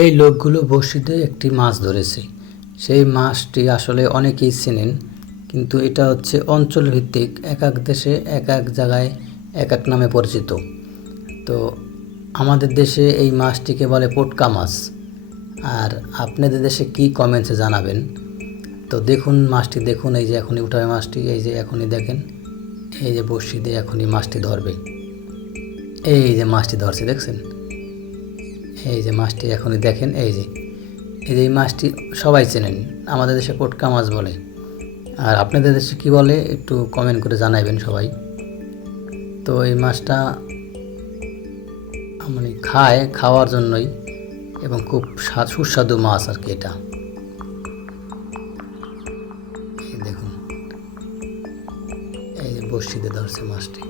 এই লোকগুলো বড়শিতে একটি মাছ ধরেছে। সেই মাছটি আসলে অনেকেই চেনেন, কিন্তু এটা হচ্ছে অঞ্চলভিত্তিক, এক এক দেশে এক এক জায়গায় এক এক নামে পরিচিত। তো আমাদের দেশে এই মাছটিকে বলে পটকা মাছ। আর আপনাদের দেশে কি কমেন্টসে জানাবেন। তো দেখুন মাছটি, দেখুন এই যে এখনই উঠাবে মাছটি, এই যে এখনই দেখেন, এই যে বড়শি দিয়ে এখনই মাছটি ধরবে। এই যে মাছটি ধরছে, দেখছেন? এই যে মাছটি এখনই দেখেন, এই যে এই মাছটি সবাই চেনেন, আমাদের দেশে পটকা মাছ বলে। আর আপনাদের দেশে কি বলে একটু কমেন্ট করে জানাবেন সবাই। তো এই মাছটা মানে খাওয়ার জন্যই, এবং খুব সুস্বাদু মাছ আর কি এটা। এই দেখুন, এই যে বড়শিতে ধরছে মাছটি।